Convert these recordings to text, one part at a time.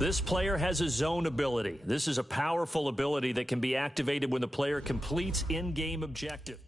This player has a zone ability. This is a powerful ability that can be activated when the player completes in-game objective.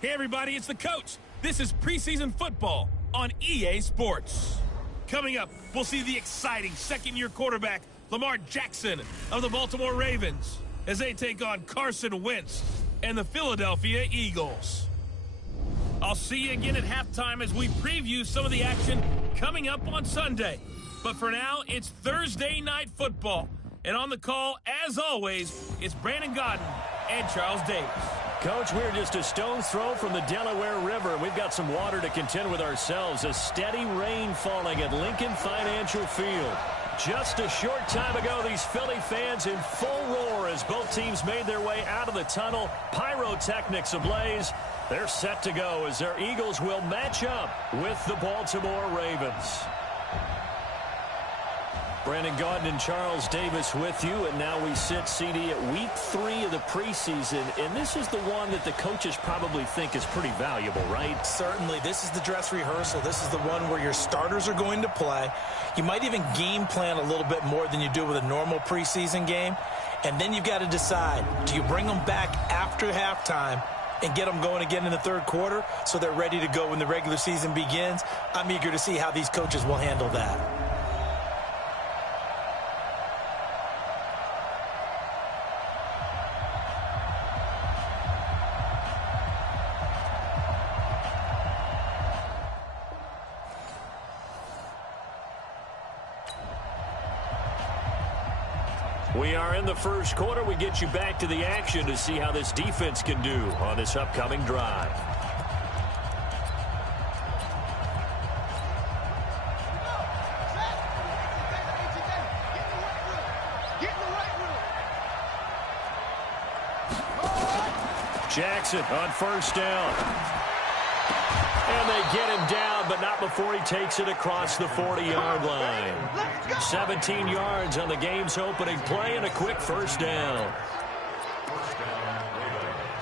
Hey everybody, it's the coach. This is preseason football on EA Sports. Coming up, we'll see the exciting second-year quarterback Lamar Jackson of the Baltimore Ravens as they take on Carson Wentz and the Philadelphia Eagles. I'll see you again at halftime as we preview some of the action coming up on Sunday. But for now, it's Thursday Night Football. And on the call, as always, it's Brandon Godden and Charles Davis. Coach, we're just a stone's throw from the Delaware River. We've got some water to contend with ourselves. A steady rain falling at Lincoln Financial Field. Just a short time ago, these Philly fans in full roar as both teams made their way out of the tunnel. Pyrotechnics ablaze. They're set to go as their Eagles will match up with the Baltimore Ravens. Brandon Gaudin and Charles Davis with you, and now we sit, CD, at week 3 of the preseason, and this is the one that the coaches probably think is pretty valuable, right? Certainly. This is the dress rehearsal. This is the one where your starters are going to play. You might even game plan a little bit more than you do with a normal preseason game, and then you've got to decide, do you bring them back after halftime and get them going again in the third quarter so they're ready to go when the regular season begins? I'm eager to see how these coaches will handle that. We are in the first quarter. We get you back to the action to see how this defense can do on this upcoming drive. Jackson on first down. And they get him down, but not before he takes it across the 40-yard line. 17 yards on the game's opening play and a quick first down.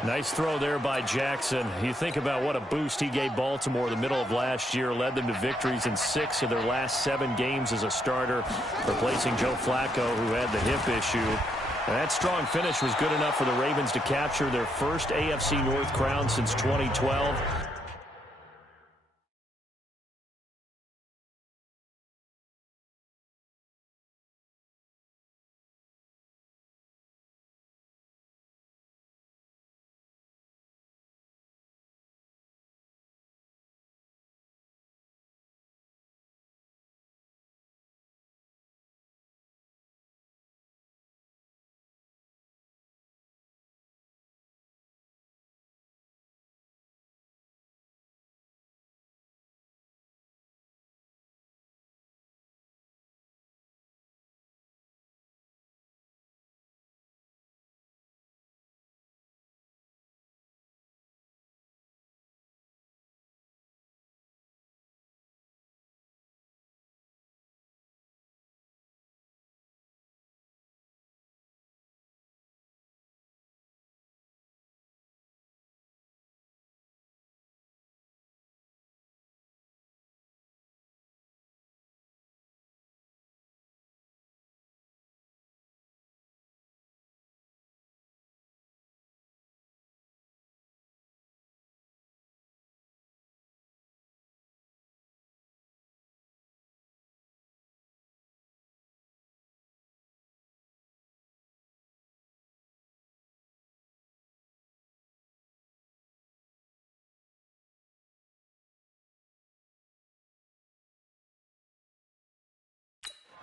Nice throw there by Jackson. You think about what a boost he gave Baltimore the middle of last year, led them to victories in 6 of their last 7 games as a starter, replacing Joe Flacco, who had the hip issue. And that strong finish was good enough for the Ravens to capture their first AFC North crown since 2012.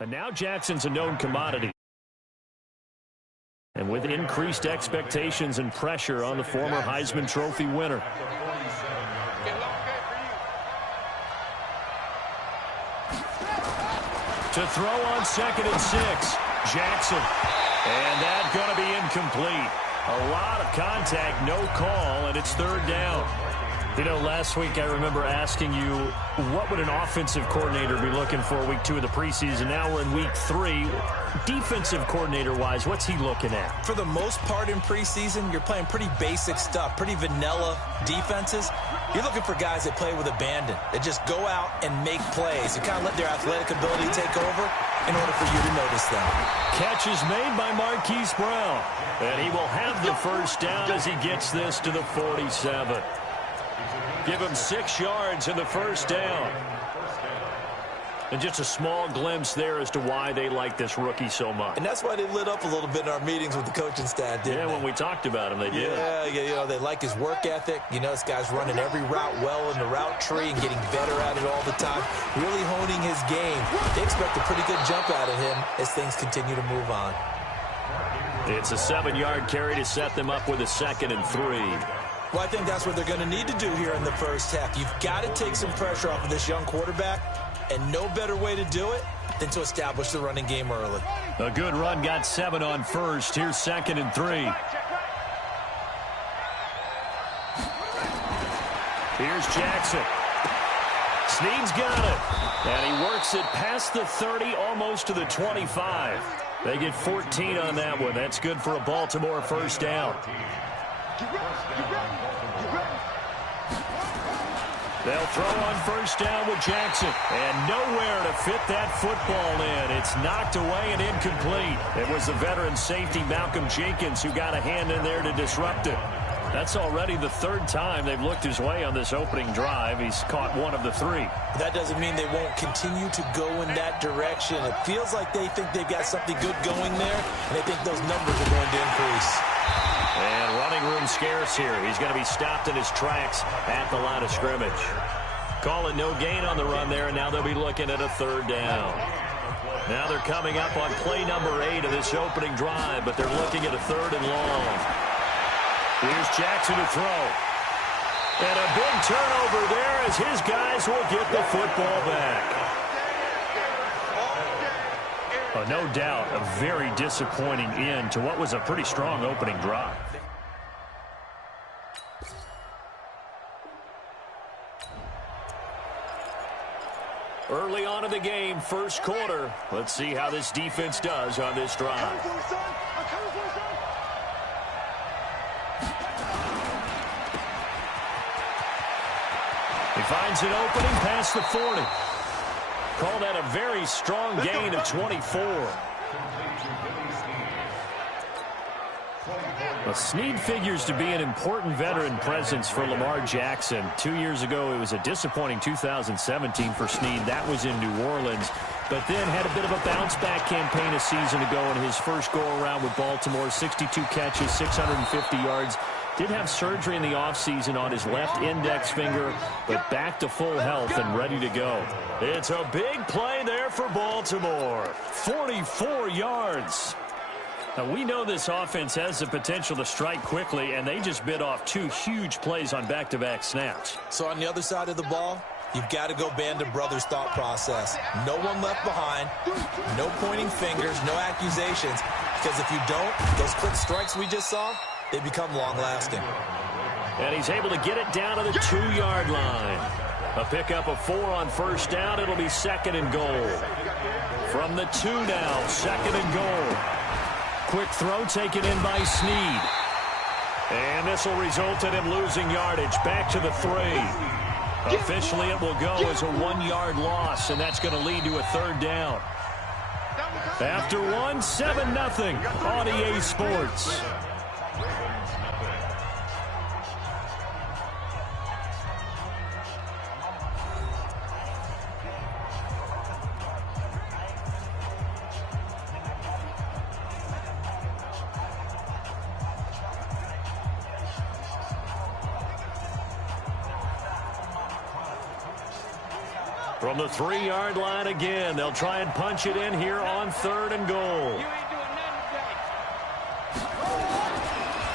And now Jackson's a known commodity. And with increased expectations and pressure on the former Heisman Trophy winner. To throw on 2nd and 6. Jackson. And that's going to be incomplete. A lot of contact, no call, and it's 3rd down. You know, last week I remember asking you, what would an offensive coordinator be looking for week 2 of the preseason? Now we're in week 3. Defensive coordinator-wise, what's he looking at? For the most part in preseason, you're playing pretty basic stuff, pretty vanilla defenses. You're looking for guys that play with abandon, that just go out and make plays. You kind of let their athletic ability take over in order for you to notice them. Catch is made by Marquise Brown. And he will have the first down as he gets this to the 47. Give him 6 yards in the first down. And just a small glimpse there as to why they like this rookie so much. And that's why they lit up a little bit in our meetings with the coaching staff, didn't they? When we talked about him, they did. Yeah, they like his work ethic. This guy's running every route well in the route tree and getting better at it all the time, really honing his game. They expect a pretty good jump out of him as things continue to move on. It's a 7-yard carry to set them up with a 2nd and 3. Well, I think that's what they're going to need to do here in the first half. You've got to take some pressure off of this young quarterback, and no better way to do it than to establish the running game early. A good run got 7 on first. Here's 2nd and 3. Here's Jackson. Snead's got it. And he works it past the 30, almost to the 25. They get 14 on that one. That's good for a Baltimore first down. They'll throw on first down with Jackson. And nowhere to fit that football in. It's knocked away and incomplete. It was the veteran safety Malcolm Jenkins who got a hand in there to disrupt it. That's already the 3rd time they've looked his way on this opening drive. He's caught 1 of the 3. That doesn't mean they won't continue to go in that direction. It feels like they think they've got something good going there, and they think those numbers are going to increase. And running room scarce here. He's going to be stopped in his tracks at the line of scrimmage. Call it no gain on the run there, and now they'll be looking at a 3rd down. Now they're coming up on play number 8 of this opening drive, but they're looking at a 3rd and long. Here's Jackson to throw. And a big turnover there as his guys will get the football back. No doubt a very disappointing end to what was a pretty strong opening drive. Early on in the game, first quarter. Let's see how this defense does on this drive. He finds an opening past the 40. Call that a very strong gain of 24. Well, Snead figures to be an important veteran presence for Lamar Jackson. 2 years ago, it was a disappointing 2017 for Snead. That was in New Orleans. But then had a bit of a bounce-back campaign a season ago in his first go-around with Baltimore. 62 catches, 650 yards. Did have surgery in the offseason on his left index finger, but back to full health and ready to go. It's a big play there for Baltimore. 44 yards. Now, we know this offense has the potential to strike quickly, and they just bit off 2 huge plays on back-to-back snaps. So on the other side of the ball, you've got to go Band of Brothers thought process. No one left behind, no pointing fingers, no accusations, because if you don't, those quick strikes we just saw, they become long-lasting. And he's able to get it down to the 2-yard line. A pickup of 4 on first down. It'll be 2nd and goal. From the 2 now, 2nd and goal. Quick throw taken in by Snead. And this will result in him losing yardage. Back to the 3. Officially, it will go as a 1-yard loss, and that's going to lead to a 3rd down. After 1, 7-0 on EA Sports. From the 3-yard line again, they'll try and punch it in here on 3rd and goal.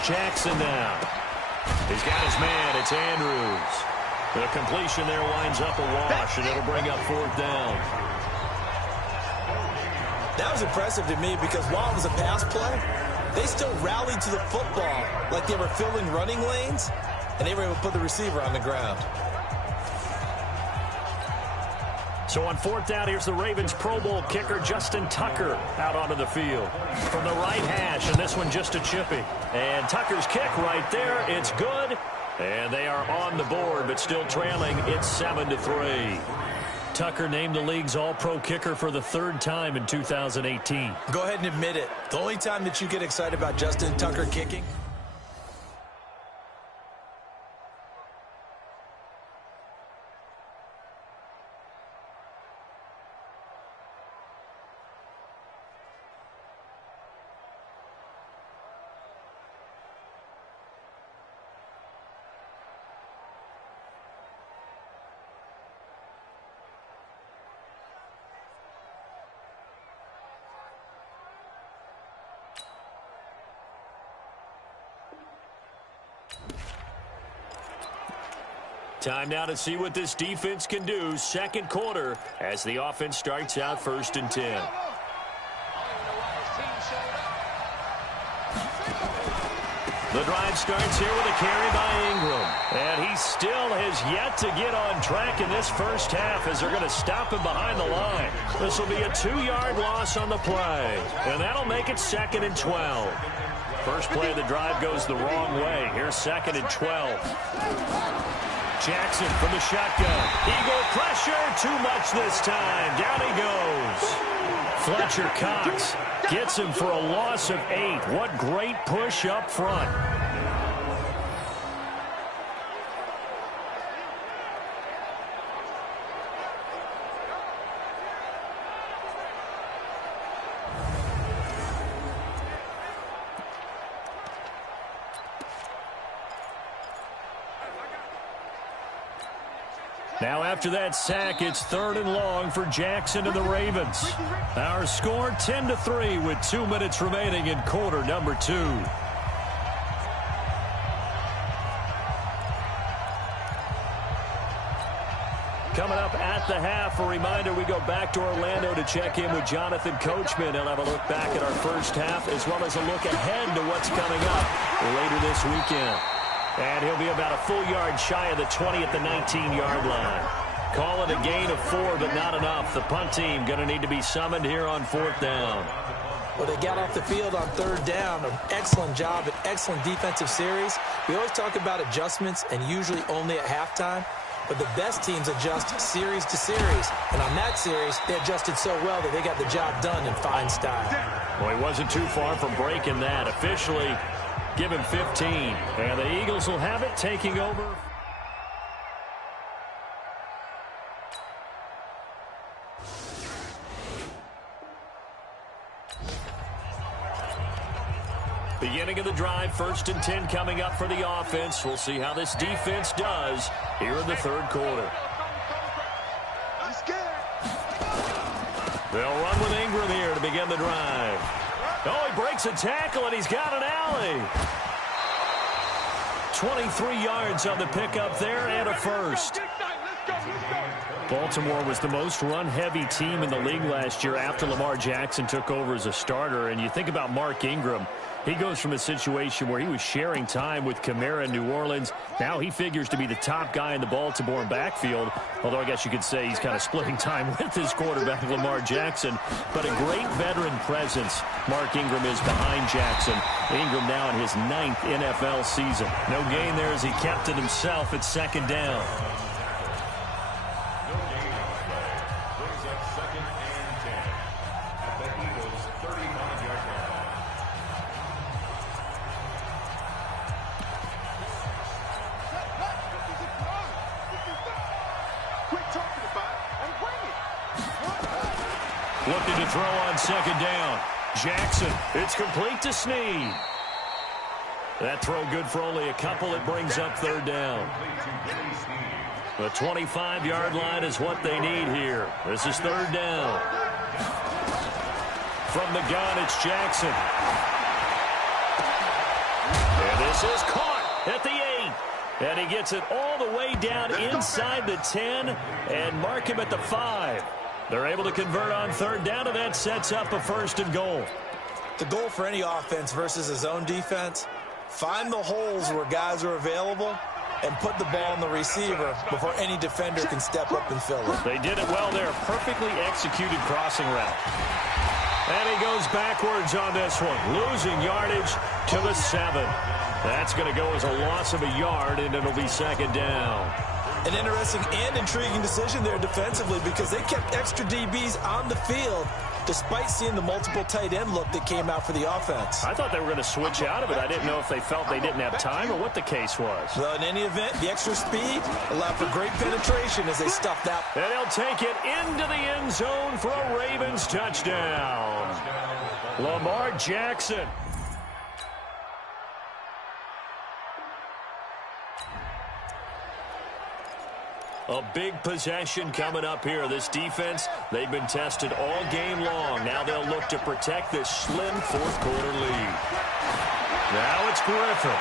Jackson now. He's got his man. It's Andrews. The completion there winds up a wash, and it'll bring up 4th down. That was impressive to me because while it was a pass play, they still rallied to the football like they were filling running lanes, and they were able to put the receiver on the ground. So on 4th down, here's the Ravens Pro Bowl kicker, Justin Tucker, out onto the field. From the right hash, and this one just a chippy. And Tucker's kick right there, it's good. And they are on the board, but still trailing. It's 7-3. Tucker named the league's all-pro kicker for the 3rd time in 2018. Go ahead and admit it. The only time that you get excited about Justin Tucker kicking Time now to see what this defense can do. Second quarter as the offense starts out 1st and 10. The drive starts here with a carry by Ingram. And he still has yet to get on track in this first half as they're going to stop him behind the line. This will be a 2-yard loss on the play. And that'll make it 2nd and 12. First play of the drive goes the wrong way. Here's 2nd and 12. Jackson from the shotgun. Eagle pressure. Too much this time. Down he goes. Fletcher Cox gets him for a loss of 8. What great push up front. Now after that sack, it's 3rd and long for Jackson and the Ravens. Our score 10-3 with 2 minutes remaining in quarter number 2. Coming up at the half, a reminder we go back to Orlando to check in with Jonathan Coachman. He'll have a look back at our first half as well as a look ahead to what's coming up later this weekend. And he'll be about a full yard shy of the 20 at the 19-yard line. Call it a gain of 4, but not enough. The punt team going to need to be summoned here on 4th down. Well, they got off the field on 3rd down. An excellent job, an excellent defensive series. We always talk about adjustments and usually only at halftime. But the best teams adjust series to series. And on that series, they adjusted so well that they got the job done in fine style. Well, he wasn't too far from breaking that. Officially, give him 15. And the Eagles will have it, taking over. Beginning of the drive, 1st and 10 coming up for the offense. We'll see how this defense does here in the 3rd quarter. They'll run with Ingram here to begin the drive. Oh, he breaks a tackle, and he's got an alley. 23 yards on the pickup there and a first. Baltimore was the most run-heavy team in the league last year after Lamar Jackson took over as a starter. And you think about Mark Ingram. He goes from a situation where he was sharing time with Kamara in New Orleans. Now he figures to be the top guy in the Baltimore backfield, although I guess you could say he's kind of splitting time with his quarterback, Lamar Jackson. But a great veteran presence Mark Ingram is behind Jackson. Ingram now in his 9th NFL season. No gain there as he kept it himself at 2nd down. Looking to throw on 2nd down. Jackson, it's complete to Snead. That throw good for only a couple. It brings up 3rd down. The 25-yard line is what they need here. This is 3rd down. From the gun, it's Jackson. And this is caught at the 8. And he gets it all the way down inside the 10 and mark him at the 5. They're able to convert on 3rd down, and that sets up a 1st and goal. The goal for any offense versus a zone defense, find the holes where guys are available and put the ball on the receiver before any defender can step up and fill it. They did it well there. Perfectly executed crossing route. And he goes backwards on this one, losing yardage to the 7. That's going to go as a loss of a yard, and it'll be 2nd down. An interesting and intriguing decision there defensively because they kept extra DBs on the field despite seeing the multiple tight end look that came out for the offense. I thought they were going to switch out of it. I didn't know if they felt they didn't have time or what the case was. Well, in any event, the extra speed allowed for great penetration as they stuffed out. And they'll take it into the end zone for a Ravens touchdown. Lamar Jackson. A big possession coming up here. This defense, they've been tested all game long. Now they'll look to protect this slim 4th quarter lead. Now it's Griffin.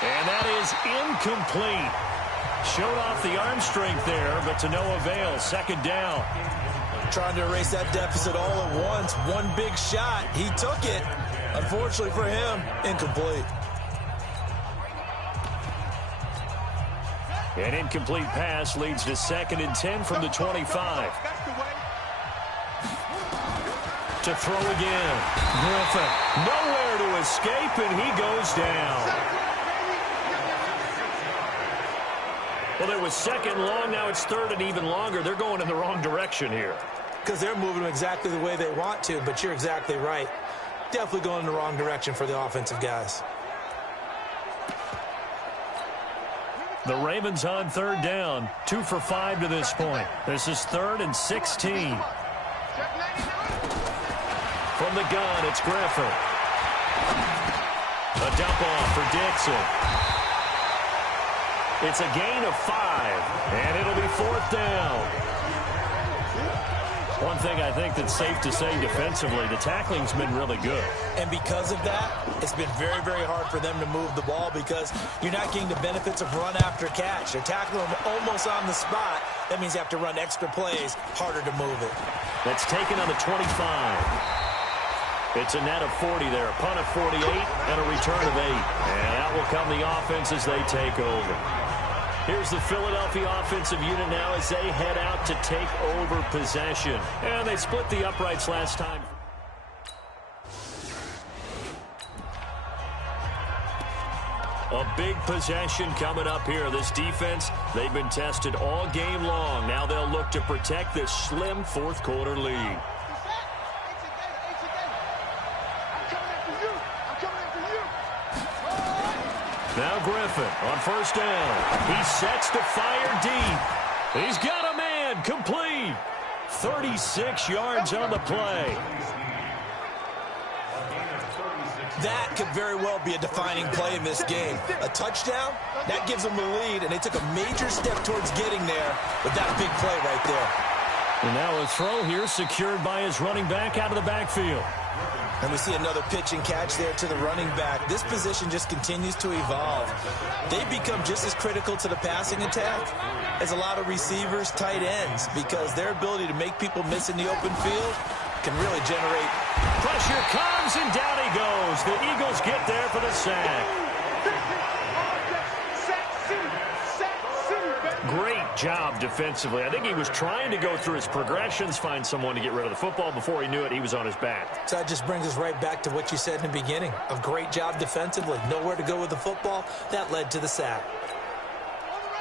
And that is incomplete. Showed off the arm strength there, but to no avail. Second down. Trying to erase that deficit all at once. One big shot. He took it. Unfortunately for him, incomplete. An incomplete pass leads to 2nd and 10 from the 25. To throw again. Griffin nowhere to escape, and he goes down. Well, it was 2nd long. Now it's 3rd and even longer. They're going in the wrong direction here. Because they're moving them exactly the way they want to, but you're exactly right. Definitely going in the wrong direction for the offensive guys. The Ravens on 3rd down. 2 for 5 to this point. This is 3rd and 16. From the gun, it's Griffin. A dump off for Dixon. It's a gain of 5, and it'll be 4th down. One thing I think that's safe to say defensively, the tackling's been really good. And because of that, it's been very, very hard for them to move the ball because you're not getting the benefits of run after catch. They're tackling them almost on the spot. That means you have to run extra plays, harder to move it. That's taken on the 25. It's a net of 40 there, a punt of 48, and a return of 8. And that will come the offense as they take over. Here's the Philadelphia offensive unit now as they head out to take over possession. And they split the uprights last time. A big possession coming up here. This defense, they've been tested all game long. Now they'll look to protect this slim 4th quarter lead. Now Griffin on 1st down. He sets to fire deep. He's got a man complete. 36 yards on the play. That could very well be a defining play in this game. A touchdown, that gives them the lead, and they took a major step towards getting there with that big play right there. And now a throw here secured by his running back out of the backfield. And we see another pitch and catch there to the running back. This position just continues to evolve. They become just as critical to the passing attack as a lot of receivers, tight ends, because their ability to make people miss in the open field can really generate. Pressure comes, and down he goes. The Eagles get there for the sack. Great job defensively. I think he was trying to go through his progressions, find someone to get rid of the football. Before he knew it, he was on his back. So that just brings us right back to what you said in the beginning. A great job defensively. Nowhere to go with the football. That led to the sack.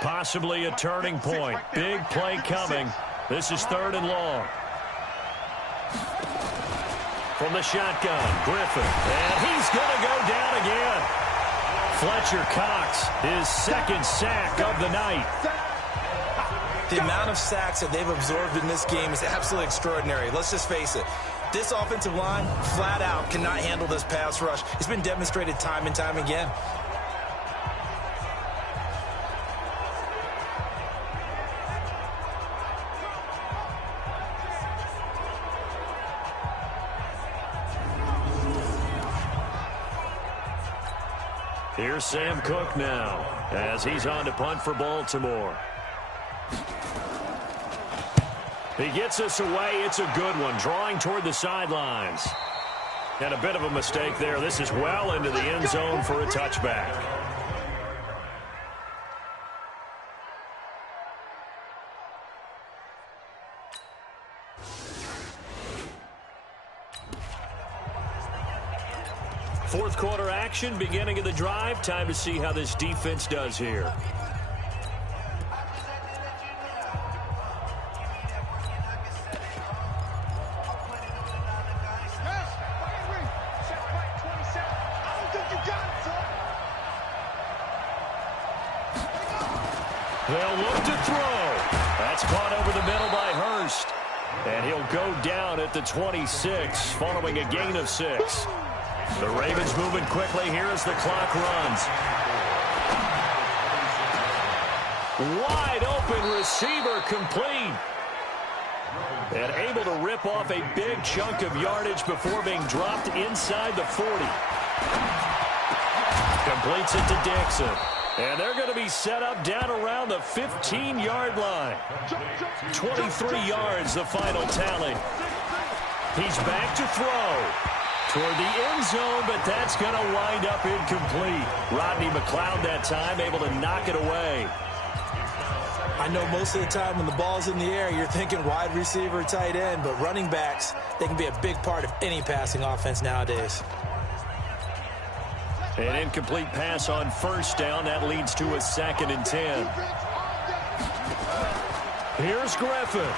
Possibly a turning point. Big play coming. This is 3rd and long. From the shotgun, Griffin. And he's going to go down again. Fletcher Cox, his 2nd sack of the night. The amount of sacks that they've absorbed in this game is absolutely extraordinary. Let's just face it. This offensive line, flat out, cannot handle this pass rush. It's been demonstrated time and time again. Here's Sam Cook now as he's on to punt for Baltimore. He gets us away. It's a good one, drawing toward the sidelines. And a bit of a mistake there. This is well into the end zone for a touchback. Fourth quarter action, beginning of the drive. Time to see how this defense does here. They'll look to throw. That's caught over the middle by Hurst. And he'll go down at the 26 following a gain of 6. The Ravens moving quickly here as the clock runs. Wide open receiver complete. And able to rip off a big chunk of yardage before being dropped inside the 40. Completes it to Dixon. And they're going to be set up down around the 15-yard line. 23 yards, the final tally. He's back to throw toward the end zone, but that's going to wind up incomplete. Rodney McLeod that time able to knock it away. I know most of the time when the ball's in the air, you're thinking wide receiver, tight end, but running backs, they can be a big part of any passing offense nowadays. An incomplete pass on first down. That leads to a 2nd and 10. Here's Griffin.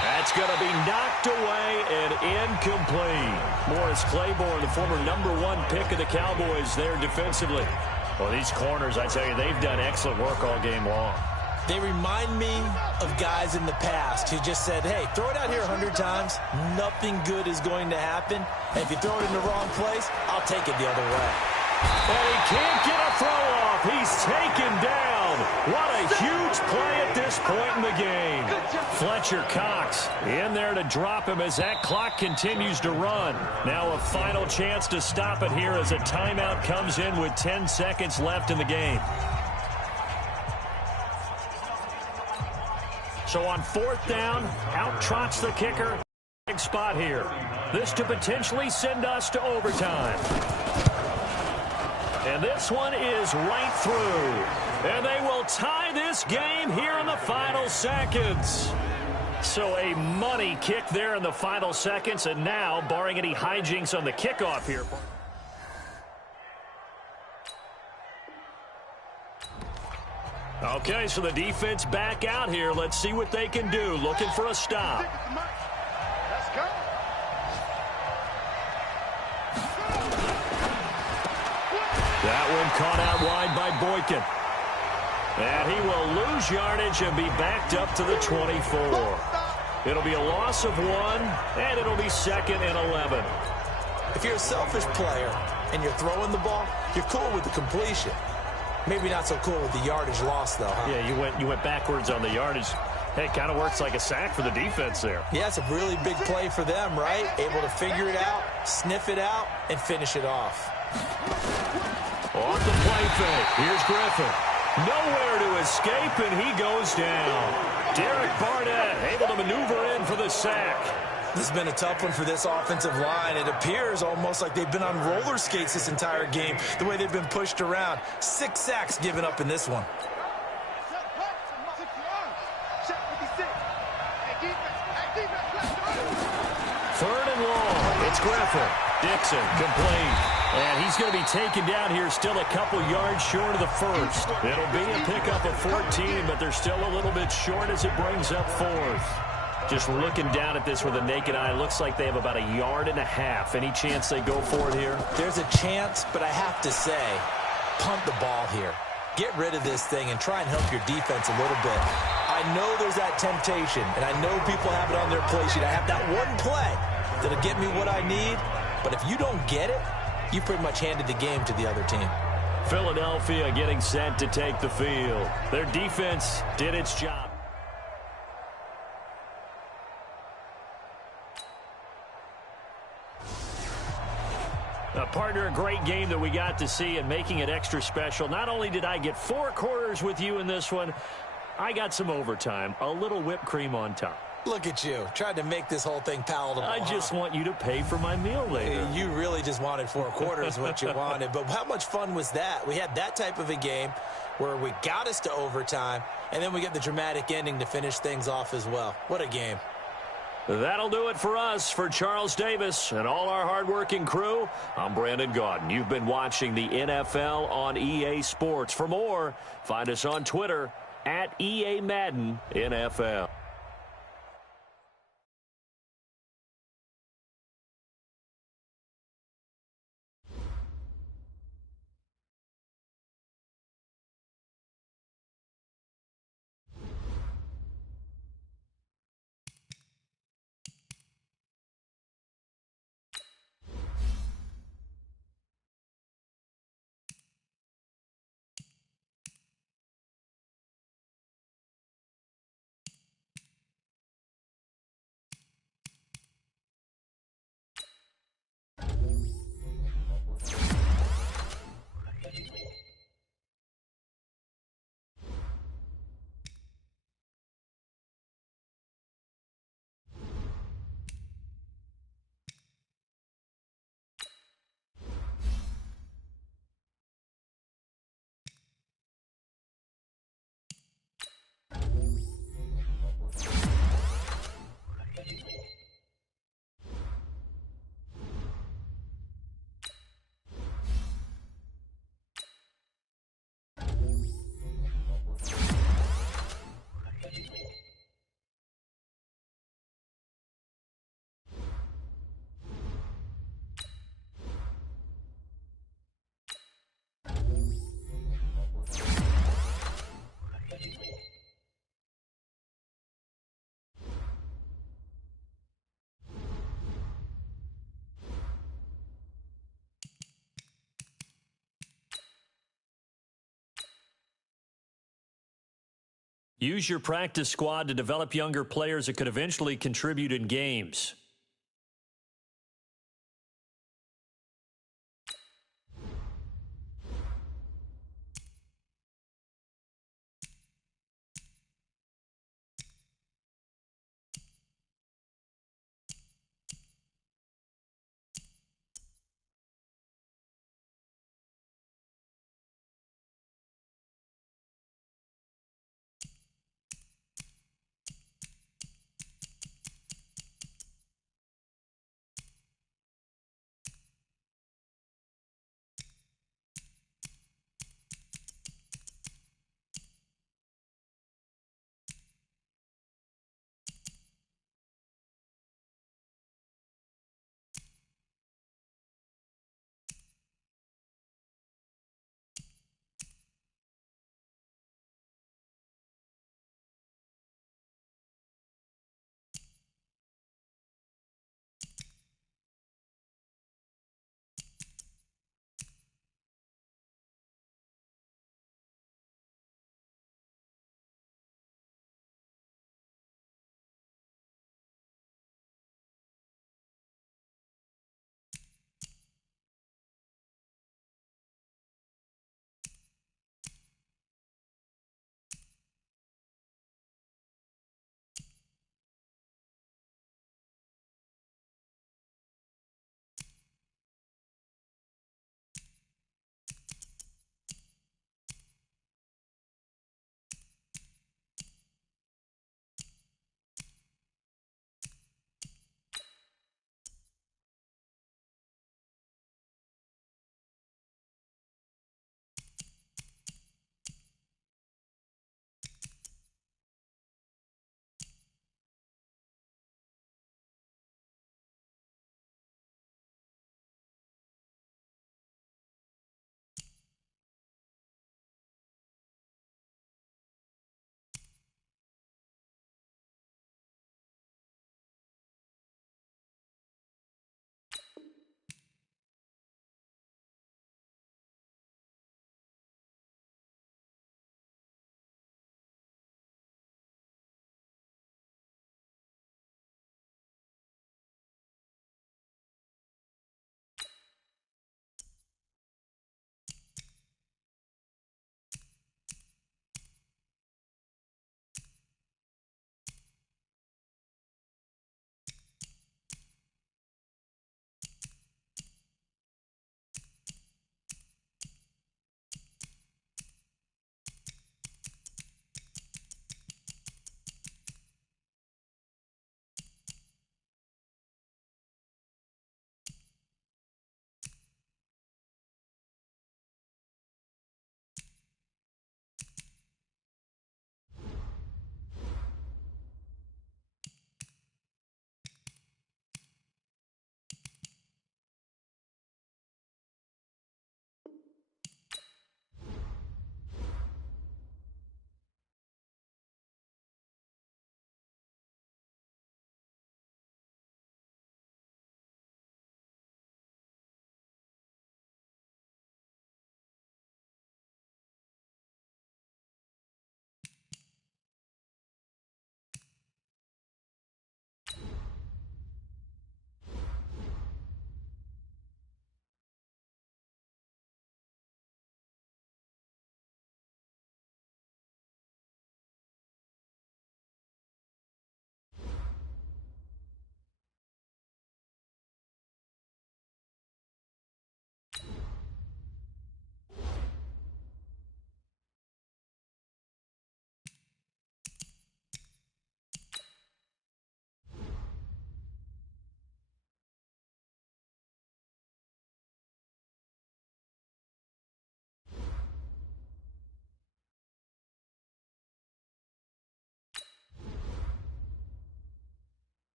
That's going to be knocked away and incomplete. Morris Claiborne, the former #1 pick of the Cowboys there defensively. Well, these corners, I tell you, they've done excellent work all game long. They remind me of guys in the past who just said, hey, throw it out here 100 times. Nothing good is going to happen. And if you throw it in the wrong place, I'll take it the other way. And he can't get a throw off. He's taken down. What a huge play at this point in the game. Fletcher Cox in there to drop him as that clock continues to run. Now a final chance to stop it here as a timeout comes in with 10 seconds left in the game. So on 4th down, out trots the kicker. Big spot here. This to potentially send us to overtime. And this one is right through. And they will tie this game here in the final seconds. So a money kick there in the final seconds. And now, barring any hijinks on the kickoff here. Okay, so the defense back out here. Let's see what they can do. Looking for a stop. Let's go. That one caught out wide by Boykin. And he will lose yardage and be backed up to the 24. It'll be a loss of 1, and it'll be 2nd and 11. If you're a selfish player and you're throwing the ball, you're cool with the completion. Maybe not so cool with the yardage loss, though, huh? Yeah, you went backwards on the yardage. Hey, it kind of works like a sack for the defense there. Yeah, it's a really big play for them, right? Able to figure it out, sniff it out, and finish it off. Off the play fake. Here's Griffin. Nowhere to escape, and he goes down. Derek Barnett able to maneuver in for the sack. This has been a tough one for this offensive line. It appears almost like they've been on roller skates this entire game, the way they've been pushed around. 6 sacks given up in this one. 3rd and long. It's Griffin. Dixon complete. And he's going to be taken down here still a couple yards short of the first. It'll be a pickup of 14, but they're still a little bit short as it brings up 4th. Just looking down at this with a naked eye, looks like they have about 1.5 yards. Any chance they go for it here? There's a chance, but I have to say, punt the ball here. Get rid of this thing and try and help your defense a little bit. I know there's that temptation, and I know people have it on their play sheet. I have that one play that'll get me what I need, but if you don't get it, you pretty much handed the game to the other team. Philadelphia getting set to take the field. Their defense did its job. Partner, a great game that we got to see and making it extra special. Not only did I get 4 quarters with you in this one, I got some overtime, a little whipped cream on top. Look at you, tried to make this whole thing palatable. I just want you to pay for my meal later. You really just wanted 4 quarters what you wanted. But how much fun was that? We had that type of a game where we got us to overtime, and then we get the dramatic ending to finish things off as well. What a game. That'll do it for us. For Charles Davis and all our hardworking crew, I'm Brandon Gaudin. You've been watching the NFL on EA Sports. For more, find us on Twitter at EA Madden NFL. Use your practice squad to develop younger players that could eventually contribute in games.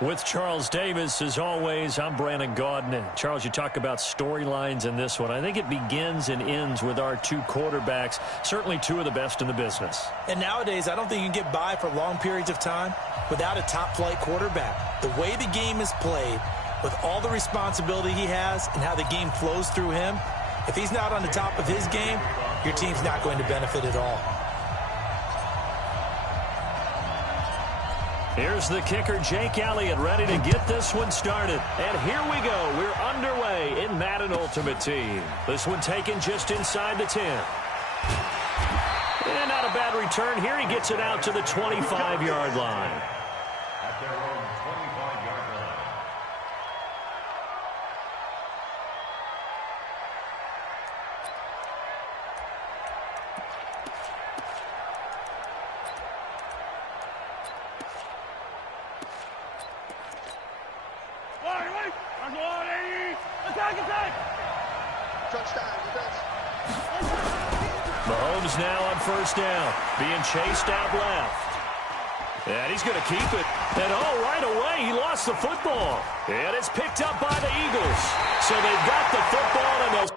With Charles Davis, as always, I'm Brandon Gaudin. And Charles, you talk about storylines in this one. I think it begins and ends with our two quarterbacks, certainly two of the best in the business. And nowadays, I don't think you can get by for long periods of time without a top-flight quarterback. The way the game is played, with all the responsibility he has and how the game flows through him, if he's not on the top of his game, your team's not going to benefit at all. Here's the kicker, Jake Elliott, ready to get this one started. And here we go. We're underway in Madden Ultimate Team. This one taken just inside the 10. And not a bad return here. He gets it out to the 25-yard line. At their own 25-yard line. Touchdown, defense. Mahomes now on first down, being chased out left. And he's going to keep it. And right away, he lost the football. And it's picked up by the Eagles. So they've got the football, and they'll...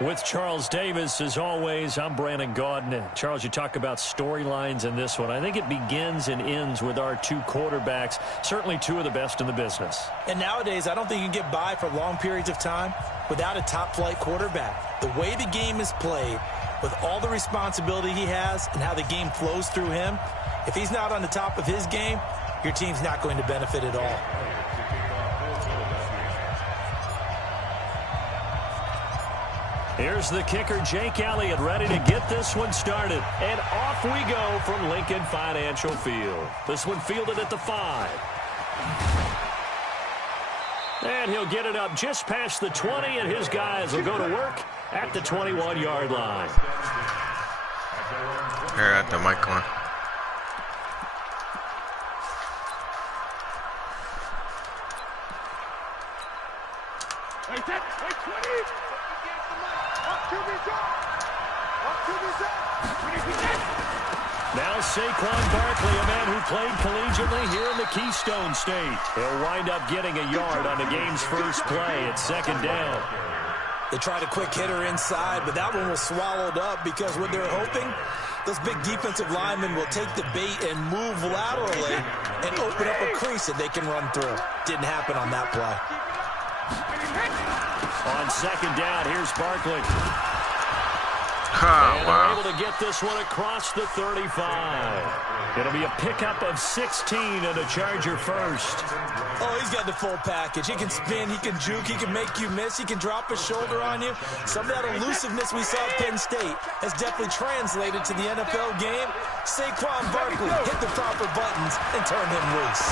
With Charles Davis, as always, I'm Brandon Gaudin. And Charles, you talk about storylines in this one. I think it begins and ends with our two quarterbacks, certainly two of the best in the business. And nowadays, I don't think you can get by for long periods of time without a top-flight quarterback. The way the game is played, with all the responsibility he has and how the game flows through him, if he's not on the top of his game, your team's not going to benefit at all. Here's the kicker, Jake Elliott, ready to get this one started. And off we go from Lincoln Financial Field. This one fielded at the 5. And he'll get it up just past the 20, and his guys will go to work at the 21-yard line. Here at the mic on. Wait, 20. Now Saquon Barkley, a man who played collegiately here in the Keystone State. He'll wind up getting a yard on the game's first play at second down. They tried a quick hitter inside, but that one was swallowed up because what they're hoping, those big defensive linemen will take the bait and move laterally and open up a crease that they can run through. Didn't happen on that play. On second down, here's Barkley. Oh, and wow. they're able to get this one across the 35. It'll be a pickup of 16 and a Charger first. Oh, he's got the full package. He can spin, he can juke, he can make you miss, he can drop his shoulder on you. Some of that elusiveness we saw at Penn State has definitely translated to the NFL game. Saquon Barkley hit the proper buttons and turn him loose.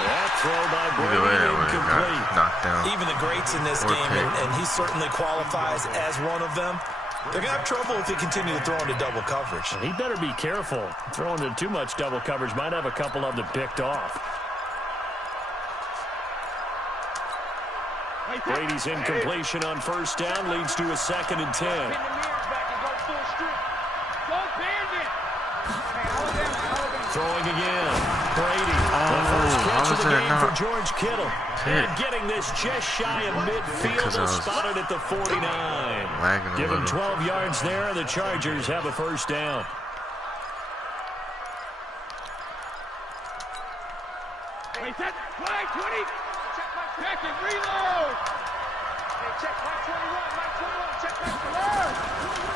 That throw by Brady incomplete. Knocked down. Even the greats in this game, and he certainly qualifies as one of them, they're going to have trouble if they continue to throw into double coverage. He better be careful. Throwing into too much double coverage might have a couple of them picked off. Brady's incompletion on first down leads to a 2nd and 10. Throwing again. Brady. The first catch of the game for George Kittle. And getting this just shy of midfield and spotted at the 49. Give him 12 yards there, and the Chargers have a first down. Wait, set, flag, 20. Check my back and reload. Hey, check my 21, check my reload.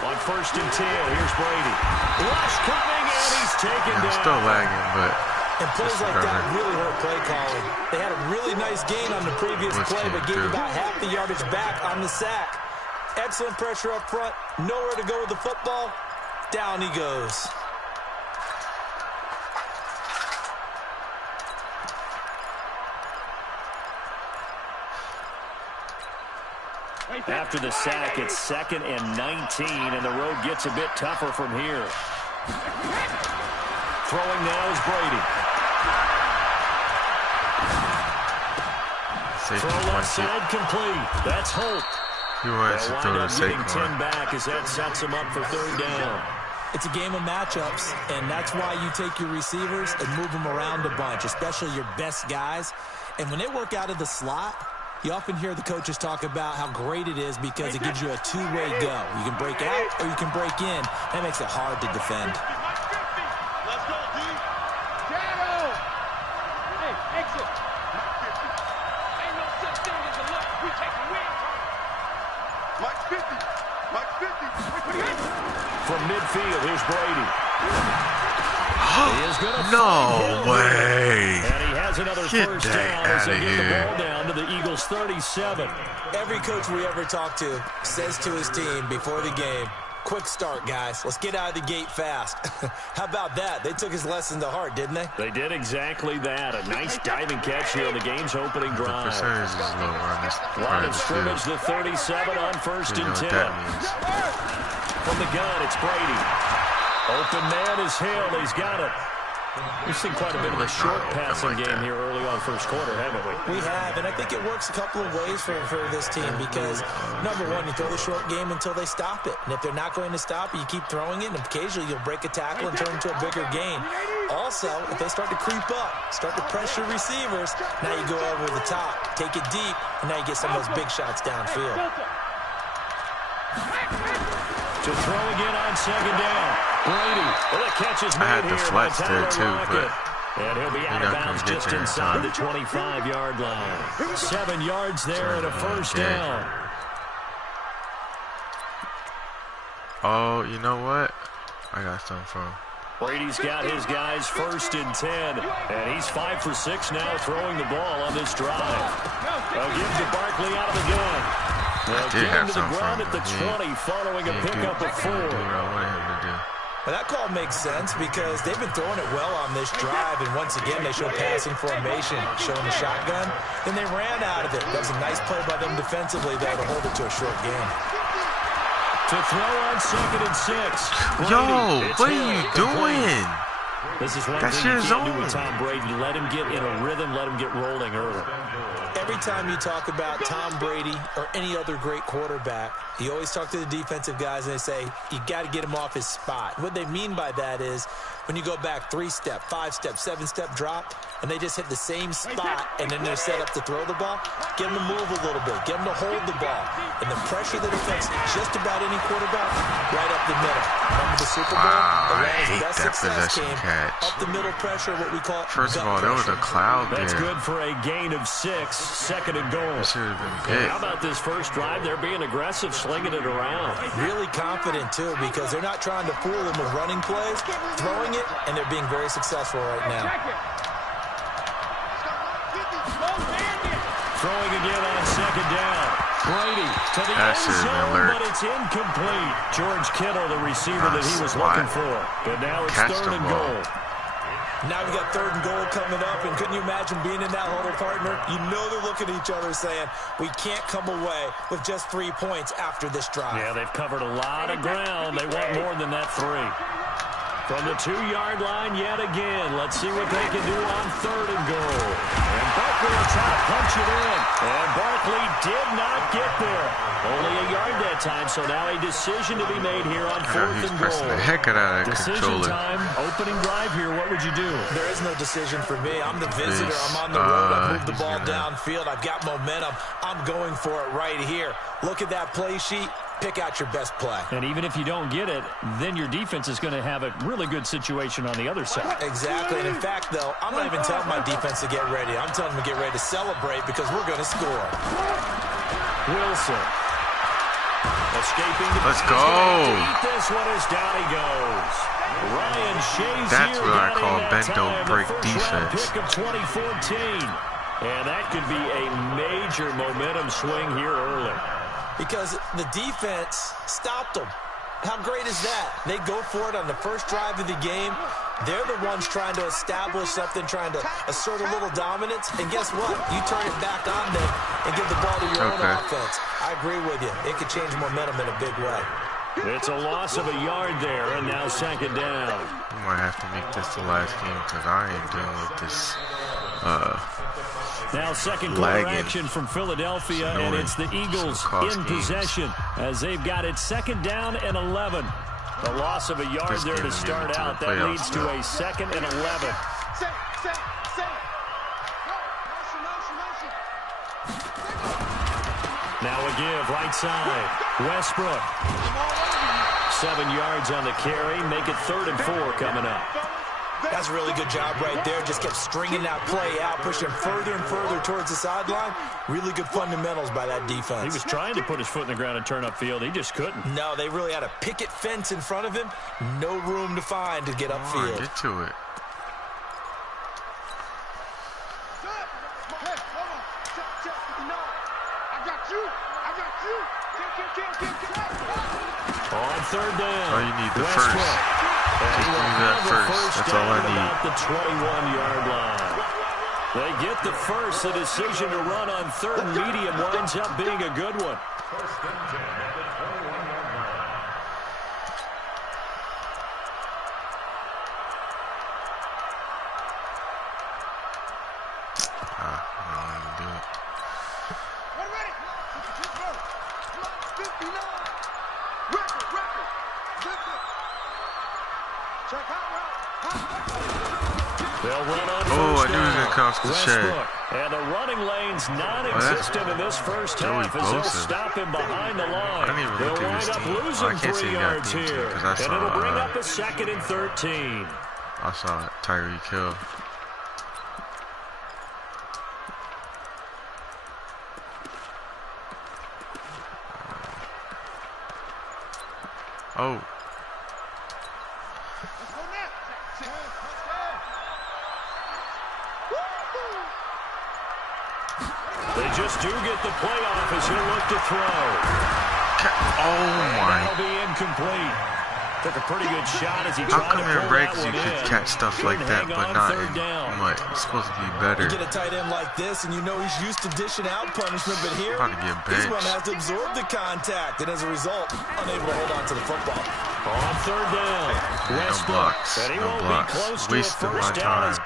On 1st and 10, here's Brady. Rush coming, and he's taken down. Still lagging, but... And plays like that really hurt play calling. They had a really nice gain on the previous play, but gave about half the yardage back on the sack. Excellent pressure up front. Nowhere to go with the football. Down he goes. After the sack, it's 2nd and 19, and the road gets a bit tougher from here. Throwing now is Brady. Throw left side complete. That's Holt. He wants to throw the getting 10 Saquon. back as that sets him up for 3rd down. It's a game of matchups, and that's why you take your receivers and move them around a bunch, especially your best guys. And when they work out of the slot, you often hear the coaches talk about how great it is because it gives you a two-way go. You can break out or you can break in. That makes it hard to defend. Let's go, D. Shadow. Hey, exit. Ain't no such thing as a look. We take a win. Mike 50. Mike 50. From midfield, here's Brady. He is going to No way. And he has another Get first that down as they outta get the here. ball down to the Eagles' 37. Every coach we ever talk to says to his team before the game, quick start, guys. Let's get out of the gate fast. How about that? They took his lesson to heart, didn't they? They did exactly that. A nice diving catch here on the game's opening The drive. percentage is lower on this part Line of of the scrimmage, field. the 37 on 1st You know and what 10. that means. From the gun, it's Brady. Open man is Hill. He's got it. We've seen quite a bit of a short passing game here early on first quarter, haven't we? We have, and I think it works a couple of ways for this team because, number one, you throw the short game until they stop it. And if they're not going to stop it, you keep throwing it, and occasionally you'll break a tackle and turn it into a bigger gain. Also, if they start to creep up, start to pressure receivers, now you go over the top, take it deep, and now you get some of those big shots downfield. To throw again on 2nd down. Brady. Well, the catch is made I had the here flex by there, Tyler too, Lockett. but And he'll be out you're of not bounds gonna get just there in inside the time. 25-yard line. 7 yards there and a first down. Oh, you know what? I got something from. Brady's got his guys 1st and 10. And he's 5 for 6 now throwing the ball on this drive. They'll give to Barkley out of the gun. They'll did get him have to the some ground from at the him. 20 following a pickup of 4. Do what I wanted him to do. Well, that call makes sense because they've been throwing it well on this drive, and once again, they show passing formation, showing the shotgun. Then they ran out of it. That was a nice play by them defensively, though, to hold it to a short game. To throw on 2nd and 6. Brady, Yo, it's what are Hill, you complete. doing? This is one That's thing you your can't do zone. with Tom Brady. Let him get in a rhythm. Let him get rolling early. Every time you talk about Tom Brady or any other great quarterback, you always talk to the defensive guys and they say, you got to get him off his spot. What they mean by that is when you go back 3-step, 5-step, 7-step drop, and they just hit the same spot, and then they're set up to throw the ball, get them to move a little bit, get them to hold the ball. And the pressure that affects just about any quarterback, right up the middle. Remember the Super Bowl? Wow, I Atlanta's hate best that success possession came catch. up the middle pressure, what we call First of gut all, there was a pressure. cloud That's there. good for a gain of 6. 2nd and goal. That should have been And big. how about this first drive? They're being aggressive, slinging it around. Really confident, too, because they're not trying to fool them with running plays, throwing it, and they're being very successful right now. Throwing again on 2nd down. Brady to the That end should have been zone, alert. but it's incomplete. George Kittle, the receiver that he was Swat. looking for. But now it's Catch 3rd the and ball. goal. Now we got 3rd and goal coming up, and couldn't you imagine being in that huddle, partner? You know they're looking at each other saying, we can't come away with just 3 points after this drive. Yeah, they've covered a lot of ground. They want more than that 3. From the 2-yard line yet again. Let's see what they can do on 3rd and goal. And Barkley will try to punch it in. And Barkley did not get there. Only a yard that time, so now a decision to be made here on 4th and goal. The heck out of that decision controller. Time, opening drive here. What would you do? There is no decision for me. I'm the visitor. I'm on the road. I moved the ball downfield. I've got momentum. I'm going for it right here. Look at that play sheet. Pick out your best play. And even if you don't get it, then your defense is going to have a really good situation on the other side. Exactly. And in fact, though, I'm not even telling my defense to get ready. I'm telling them to get ready to celebrate because we're going to score. Wilson. Escaping. Let's go. Eat this one as down he goes. Ryan Shazier. That's what I call bend don't break defense. Pick of 2014. And that could be a major momentum swing here early. Because the defense stopped them. How great is that? They go for it on the first drive of the game. They're the ones trying to establish something, trying to assert a little dominance. And guess what? You turn it back on them and give the ball to your own offense. I agree with you. It could change momentum in a big way. It's a loss of a yard there, and now 2nd down. We might have to make this the last game because I ain't dealing with this. Now 2nd quarter action from Philadelphia, and it's the Eagles in possession as they've got it 2nd down and 11. The loss of a yard there to start out. That leads to a 2nd and 11. Now a give right side. Westbrook. 7 yards on the carry. Make it 3rd and 4 coming up. That's a really good job right there. Just kept stringing that play out, pushing further and further towards the sideline. Really good fundamentals by that defense. He was trying to put his foot in the ground and turn upfield. He just couldn't. No, they really had a picket fence in front of him. No room to find to get upfield. Get to it. On 3rd down. Oh, you need the first. Just do that first. That's all I need. About the 21-yard line. They get the first. The decision to run on 3rd and medium winds up being a good one. Oh, I knew he was going to come to the shed. And the running lane's non-existent in this first half as they'll stop him behind the line. They'll wind up losing 3 yards here. And it'll bring up a 2nd and 13. I saw Tyreek Hill. Oh. They just do get the playoff as he'll look to throw. Oh, my. That'll be incomplete. Took a pretty good shot as he tried to pull that one in. How come in breaks you could catch stuff like that, but not in what? It's supposed to be better. You get a tight end like this, and you know he's used to dishing out punishment, but here, this one has to absorb the contact, and as a result, unable to hold on to the football. On 3rd down, Westbrook. And he won't be close to a first down.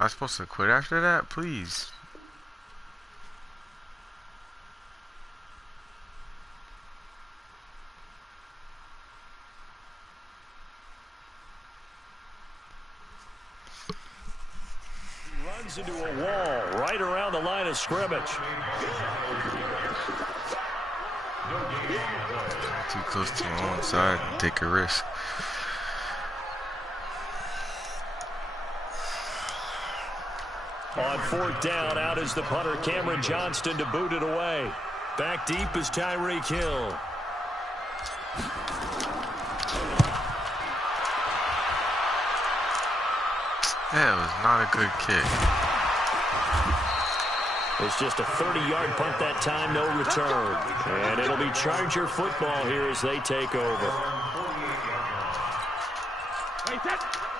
I was supposed to quit after that? Please. He runs into a wall right around the line of scrimmage. Too close to my own side and take a risk. On 4th down, out is the punter, Cameron Johnston, to boot it away. Back deep is Tyreek Hill. That was not a good kick. It's just a 30-yard punt that time, no return. And it'll be Charger football here as they take over.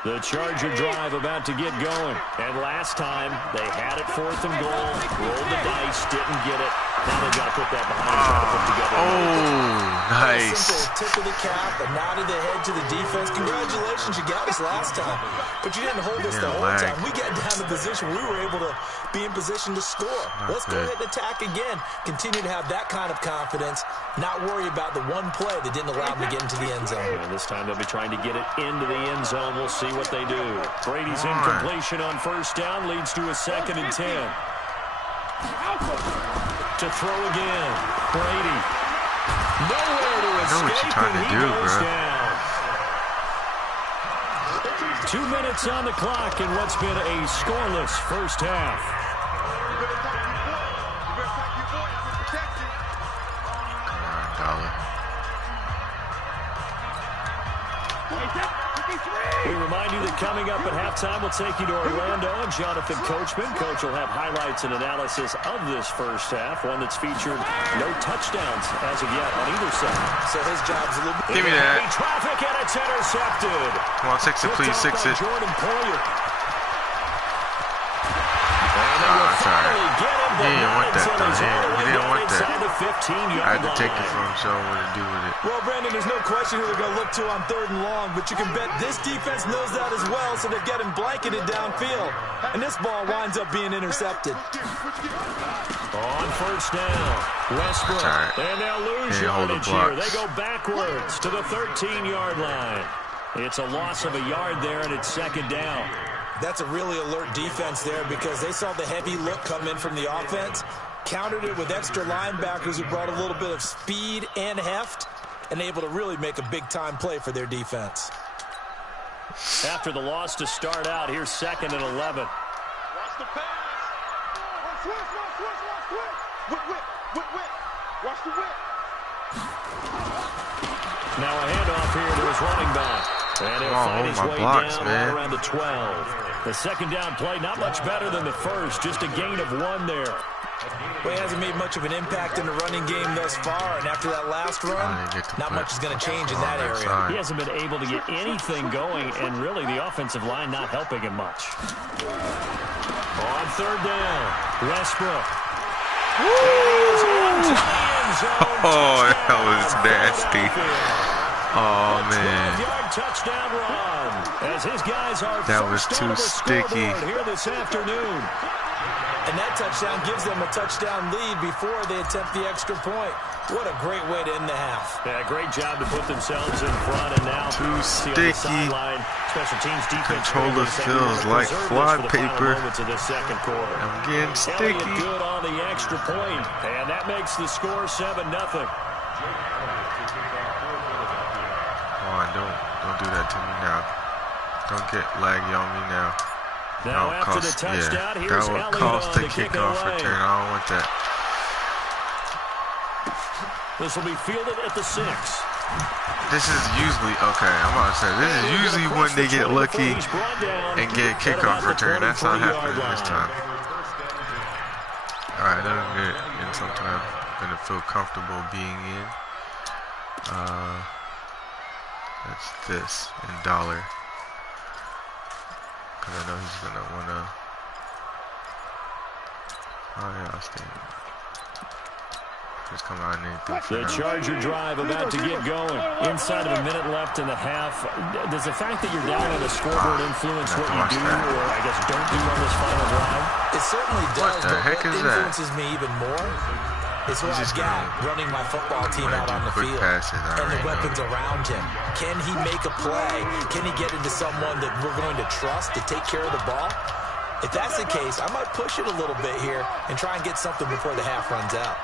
The Charger drive about to get going. And last time, they had it 4th and goal, rolled the dice, didn't get it. Now they've got to put that behind and try to put together. Oh, nice. tip of the cap, a nod of the head to the defense. Congratulations, you got us last time, but you didn't hold us the whole time. We got down to position where we were able to be in position to score. Let's go ahead and attack again. Continue to have that kind of confidence, not worry about the one play that didn't allow them to get into the end zone. And this time they'll be trying to get it into the end zone. We'll see what they do. Brady's incompletion on first down leads to a 2nd and 10. To throw again. Brady. Nowhere to escape, and he goes down. 2 minutes on the clock in what's been a scoreless first half. We remind you that coming up at halftime, we'll take you to Orlando and Jonathan Coachman. Coach will have highlights and analysis of this first half, one that's featured no touchdowns as of yet on either side. So his job's a little bit... Give me that. Traffic, and it's intercepted. Come on, 6 it, please. 6 it. Jordan Poyer. Sorry. He didn't want that, though. He didn't want that. I had to take it from him, so what to do with it. Well, Brandon, there's no question who they're going to look to on 3rd and long, but you can bet this defense knows that as well, so they've got him blanketed downfield. And this ball winds up being intercepted. On first down, Westbrook. Right. And they'll lose yardage here. They go backwards to the 13-yard line. It's a loss of a yard there, and it's 2nd down. That's a really alert defense there because they saw the heavy look come in from the offense, countered it with extra linebackers who brought a little bit of speed and heft, and able to really make a big-time play for their defense. After the loss to start out, here's 2nd and 11. Watch the pass. Switch. Whip. Watch the whip. Now a handoff here to his running back. And he'll find his way down right around the 12. The 2nd down play, not much better than the first, just a gain of 1 there. Well, he hasn't made much of an impact in the running game thus far, and after that last run, not much is going to change in that area. He hasn't been able to get anything going, and really the offensive line not helping him much. On 3rd down, Westbrook. Oh, that was nasty. Oh, man. Touchdown run. As his guys are that was too sticky. Here this afternoon. And that touchdown gives them a touchdown lead before they attempt the extra point. What a great way to end the half. Yeah, great job to put themselves in front, and now too sticky. Special teams defense controller feels like fly paper. I'm getting sticky. Good on the extra point, and that makes the score 7-0. Don't do that to me now. Don't get laggy on me now. Now after the touchdown, that would cost the kickoff return. I don't want that. This will be fielded at the 6. This is usually, okay, I'm about to say, this is usually when they get lucky and get a kickoff return. That's not happening this time. Alright, other than it, and sometimes I'm going to feel comfortable being in. That's this in dollar. Because I know he's going to want to... Oh, yeah, I'll stay. Just come out and anything. The Charger drive about to get going. Inside of a minute left in the half. Does the fact that you're down on the scoreboard influence what you do, or I guess don't do on this final drive? It certainly does. What the heck is that? Influences me even more. It's what I've got running my football team out on the field and the weapons around him. Can he make a play? Can he get into someone that we're going to trust to take care of the ball? If that's the case, I might push it a little bit here and try and get something before the half runs out.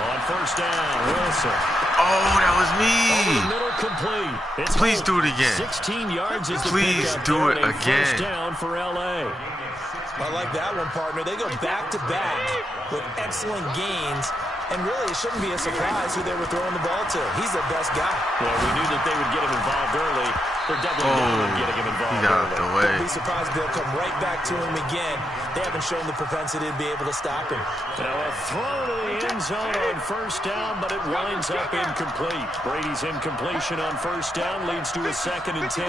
On first down, Wilson. Oh, that was me. Middle complete. Please do it again. 16 yards is the Please do it again. First down for LA. I like that one, partner. They go back-to-back with excellent gains, and really it shouldn't be a surprise who they were throwing the ball to. He's their best guy. Well, we knew that they would get him involved early. They're definitely getting him involved he got early. Out the way. Don't be surprised if they'll come right back to him again. They haven't shown the propensity to be able to stop him. Now a throw to the end zone on first down, but it winds up incomplete. Brady's incompletion on first down leads to a 2nd and 10.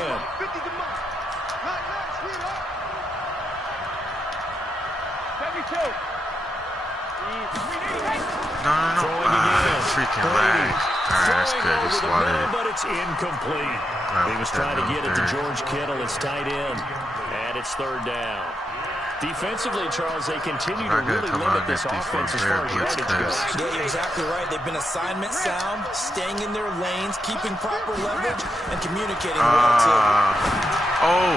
No. freaking lag. Alright, that's good. He swatted it. But it's incomplete. He was trying to get it to George Kittle, his tight end. And it's third down. Defensively, Charles, they continue to really limit this offense as far as yardage goes. Yeah, you're exactly right. They've been assignment sound, staying in their lanes, keeping proper leverage, and communicating well, too. Oh!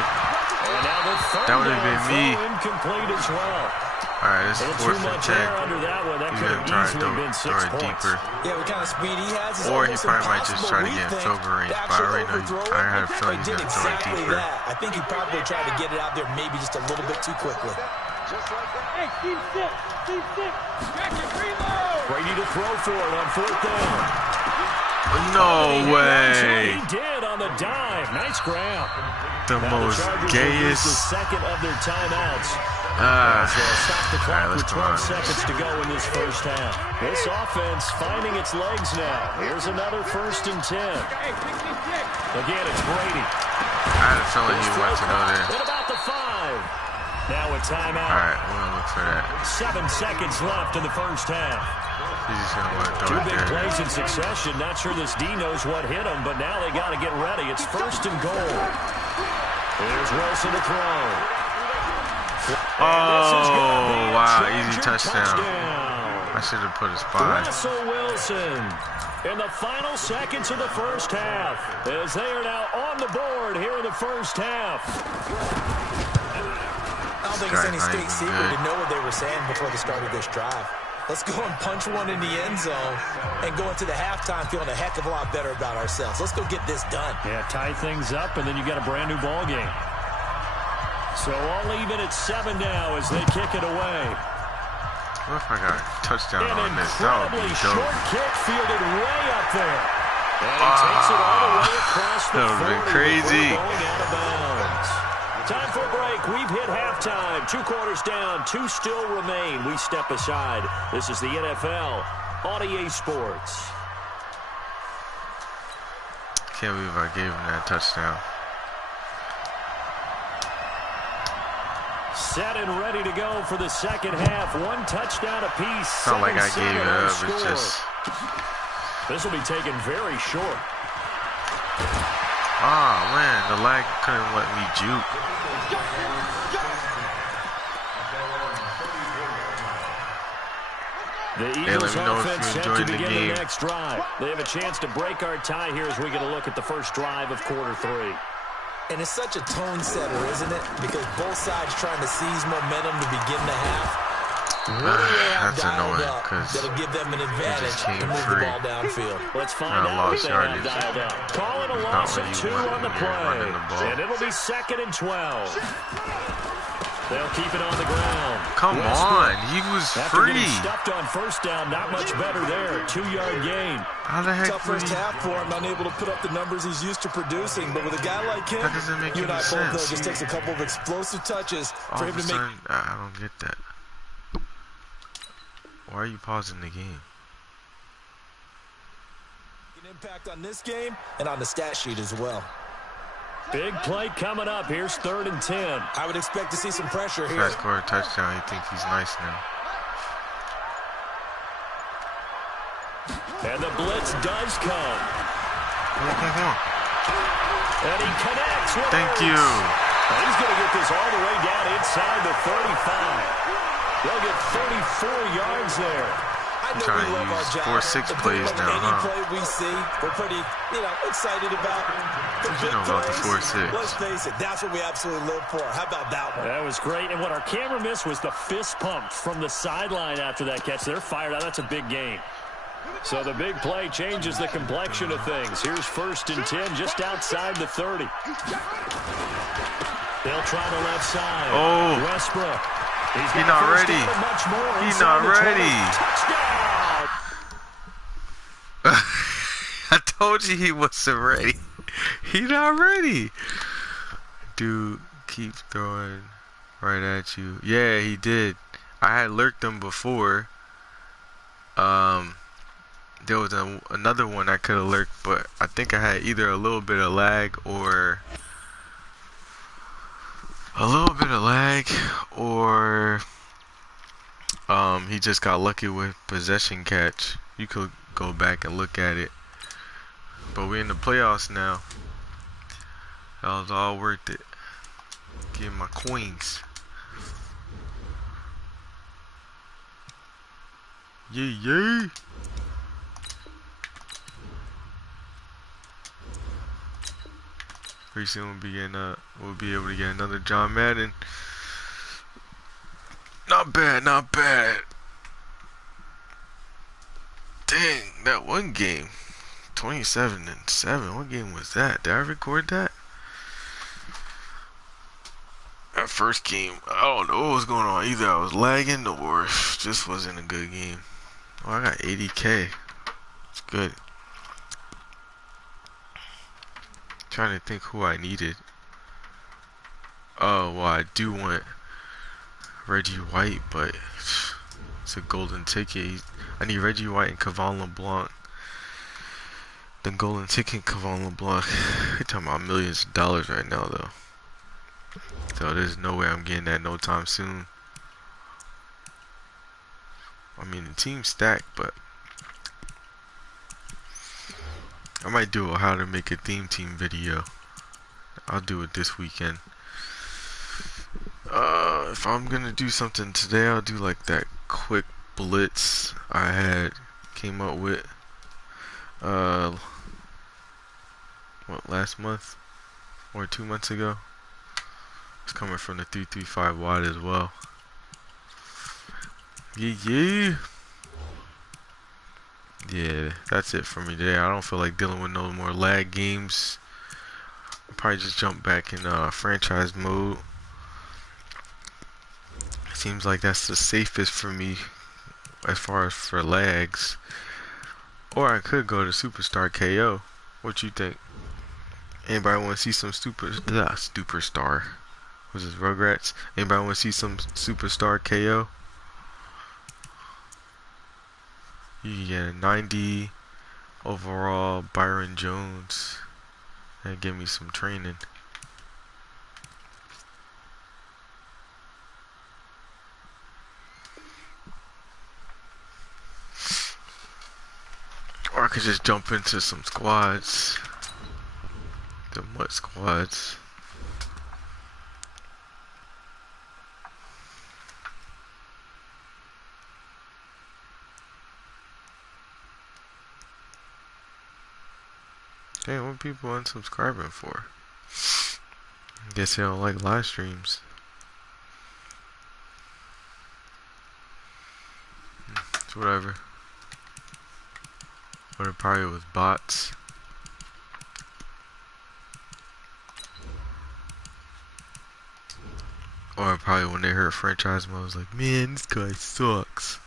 And now the third That would have been me. Incomplete as well. Alright, it's 4th and 10. Under that one. That He's could going to have try to easily been 6 throw it points. deeper. Yeah, what kind of speed he has is Or he almost probably might just try to get in impossible, field goal range. But I already know I had a feeling he's going to throw it deeper. I think he probably tried to get it out there maybe just a little bit too quickly. Hey, keep six. Jacket, reload. Ready to throw for it on 4th down. No He way! did on the dive. Nice grab. The most gayest. The second of their timeouts. Stop the clock with 12 seconds to go in this first half. This offense finding its legs now. Here's another 1st and 10. Again, it's Brady. I had a feeling he went to go there. At about the 5. Now a timeout. Alright, we're going to look for that. 7 seconds left in the first half. He's just going to want to throw 2 it big there. plays in succession. Not sure this D knows what hit him, but now they got to get ready. It's 1st and goal. Here's Wilson to throw. Oh, wow, easy touchdown. I should have put a spot. Russell Wilson in the final seconds of the first half as they are now on the board here in the first half. I don't think it's any state secret to know what they were saying before the start of this drive. Let's go and punch one in the end zone and go into the halftime feeling a heck of a lot better about ourselves. Let's go get this done. Yeah, tie things up, and then you got a brand new ball game. So all even at 7 now as they kick it away. What if I got a touchdown An on this? That would be incredibly dope. short kick fielded way up there. And he takes it all the way across the That would have been 40 crazy. before going out of bounds. Time for a break. We've hit halftime. 2 quarters down. 2 still remain. We step aside. This is the NFL on EA Sports. Can't believe I gave him that touchdown. Set and ready to go for the second half. 1 touchdown apiece. It's not like I gave it up. Score. It's just... This will be taken very short. Ah, man, the lag couldn't let me juke. The Hey, Eagles let me know if offense you set to enjoyed the begin game. the next drive. They have a chance to break our tie here as we get a look at the first drive of quarter 3. And it's such a tone setter, isn't it? Because both sides trying to seize momentum to begin the half. What do they have That's dialed annoying, up 'cause that'll give them an advantage just came to move free. the ball downfield? Let's find Not a out what lost they have yardage. dialed up. Call it a Not loss when of you 2 want- on the when you're play. running the ball. And it'll be 2nd and 12. They'll keep it on the ground. Come on, he was After free. getting stuffed on 1st down, not much better there. 2-yard gain. How the heck Tough would first he? half for him, unable to put up the numbers he's used to producing. But with a guy like him, That doesn't make you and I any both know it sense. just takes a couple of explosive touches All for of him a to make sudden, I don't get that. Why are you pausing the game? an impact on this game and on the stat sheet as well. Big play coming up. Here's 3rd and 10. I would expect to see some pressure here. If I score a touchdown, you think he's nice now. And the blitz does come. Come on. And he connects with Thank Hurts. you. And he's going to get this all the way down inside the 35. They'll get 34 yards there. I know Trying we to love our use job. 4-6 But plays pretty much now, any huh? play we see, we're pretty, excited about. The You big know about the plays, 4-6. let's face it, that's what we absolutely live for. How about that one? That was great. And what our camera missed was the fist pump from the sideline after that catch. They're fired out. That's a big gain. So the big play changes the complexion of things. Here's 1st and 10 just outside the 30. They'll try the left side. Oh. Westbrook. He's not ready. He's not ready. Touchdown. I told you he wasn't ready. He not ready. Dude, keep throwing right at you. Yeah, he did. I had lurked him before. There was another one I could have lurked, but I think I had either a little bit of lag or He just got lucky with possession catch. You could go back and look at it. But we're in the playoffs now. That was all worth it. Give my coins. Yeah. Pretty soon we'll be able to get another John Madden. Not bad. Dang, that one game. 27-7. What game was that? Did I record that? That first game, I don't know what was going on. Either I was lagging or just wasn't a good game. Oh, I got 80K. It's good. Trying to think who I needed. Oh, well, I do want Reggie White, but it's a golden ticket. I need Reggie White and Kevon LeBlanc. The golden ticket, Kevon LeBlanc. You're talking about millions of dollars right now, though. So there's no way I'm getting that no time soon. I mean, the team's stacked, but I might do a how to make a theme team video. I'll do it this weekend. If I'm gonna do something today, I'll do like that quick blitz I came up with. What, last month or 2 months ago? It's coming from the 335 wide as well. Yeah, that's it for me today. I don't feel like dealing with no more lag games. I'll probably just jump back in franchise mode. Seems like that's the safest for me as far as for lags. Or I could go to Superstar KO. What you think? Anybody want to see some Superstar? Was this Rugrats? Anybody want to see some Superstar KO? You can get a 90 overall Byron Jones and give me some training. Or I could just jump into some squads. The MUT squads. Dang, what people unsubscribing for? Guess they don't like live streams. It's whatever. Or it probably was bots. Or probably when they heard franchise mode, I was like, man, this guy sucks.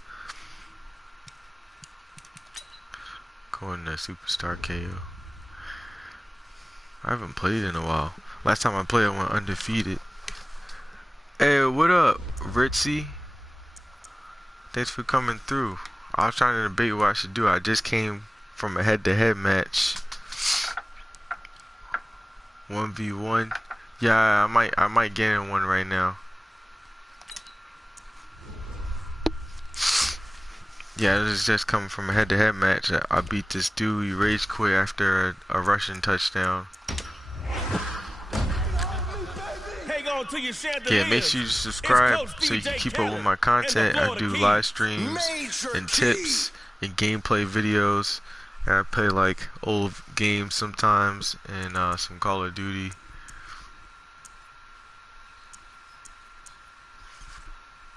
Going to Superstar KO. I haven't played in a while. Last time I played, I went undefeated. Hey, what up, Ritzy? Thanks for coming through. I was trying to debate what I should do. I just came from a head-to-head match. 1v1. Yeah, I might get in one right now. Yeah, this is just coming from a head-to-head match. I beat this dude. He rage quit after a Russian touchdown. Yeah, make sure you subscribe so you can keep up with my content. I do live streams and tips and gameplay videos. And I play like old games sometimes and some Call of Duty.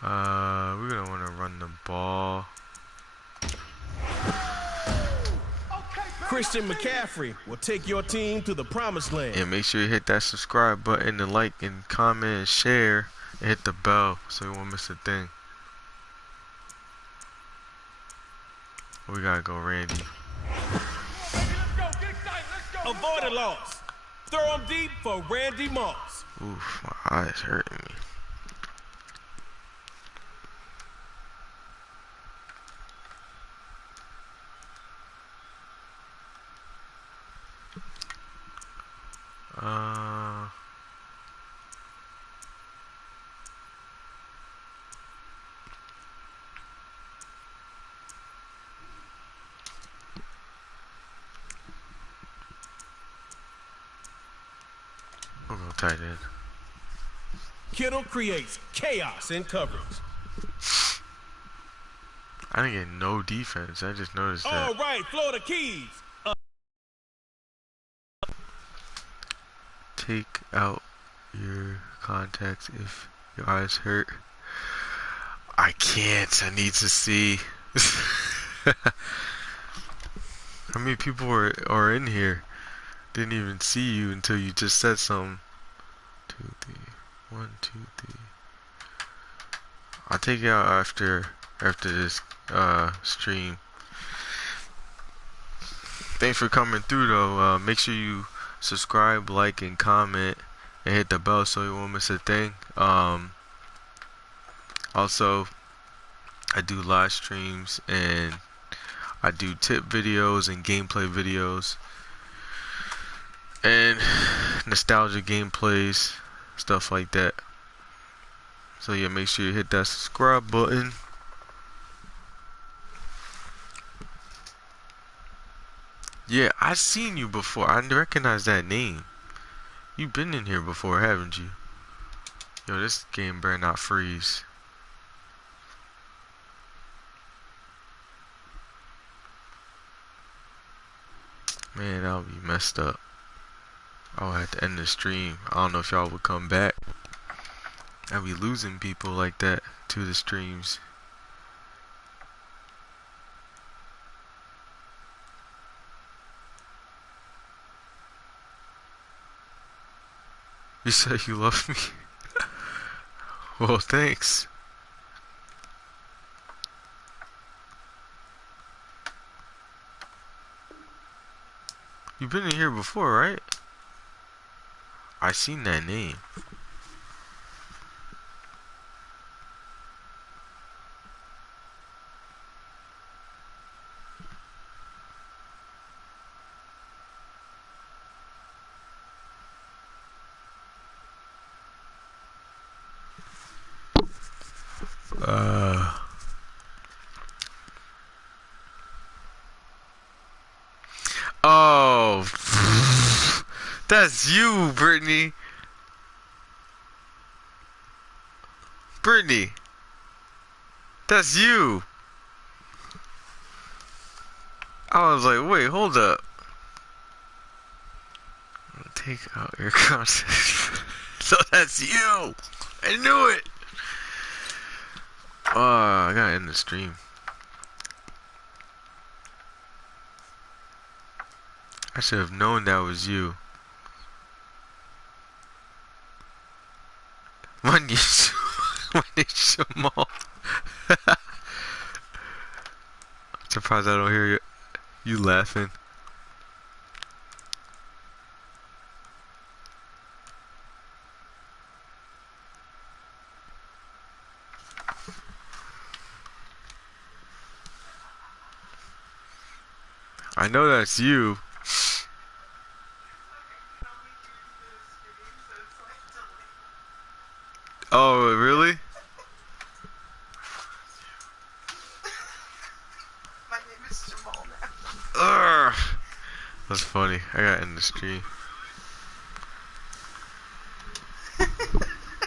We're gonna want to run the ball. Christian McCaffrey will take your team to the promised land. And make sure you hit that subscribe button and like and comment and share and hit the bell so you won't miss a thing. We gotta go Randy. Avoid a loss. Throw him deep for Randy Moss. Oof, my eyes hurting me. I'll go tight end. Kittle creates chaos in coverage. I didn't get no defense. I just noticed that. All right, Florida Keys. Take out your contacts if your eyes hurt. I can't. I need to see. How many people are in here? Didn't even see you until you just said something. 2, 3. 1, 2, 3. I'll take it out after this stream. Thanks for coming through though. Make sure you subscribe, like, and comment, and hit the bell so you won't miss a thing. Also, I do live streams and I do tip videos and gameplay videos and nostalgia gameplays, stuff like that. So yeah, make sure you hit that subscribe button. Yeah, I've seen you before. I recognize that name. You've been in here before, haven't you? Yo, this game better not freeze. Man, that'll be messed up. I'll have to end the stream. I don't know if y'all would come back. I'll be losing people like that to the streams. You said you love me? Well, thanks. You've been in here before, right? I seen that name. Oh, that's you, Brittany. Brittany, that's you. I was like, wait, hold up. Take out your contact. So that's you. I knew it. I gotta end the stream. I should have known that was you. My name's Jamal. Surprised I don't hear you laughing. I know that's you. Oh, really? My name is Jamal now. Ugh. That's funny. I got in the stream.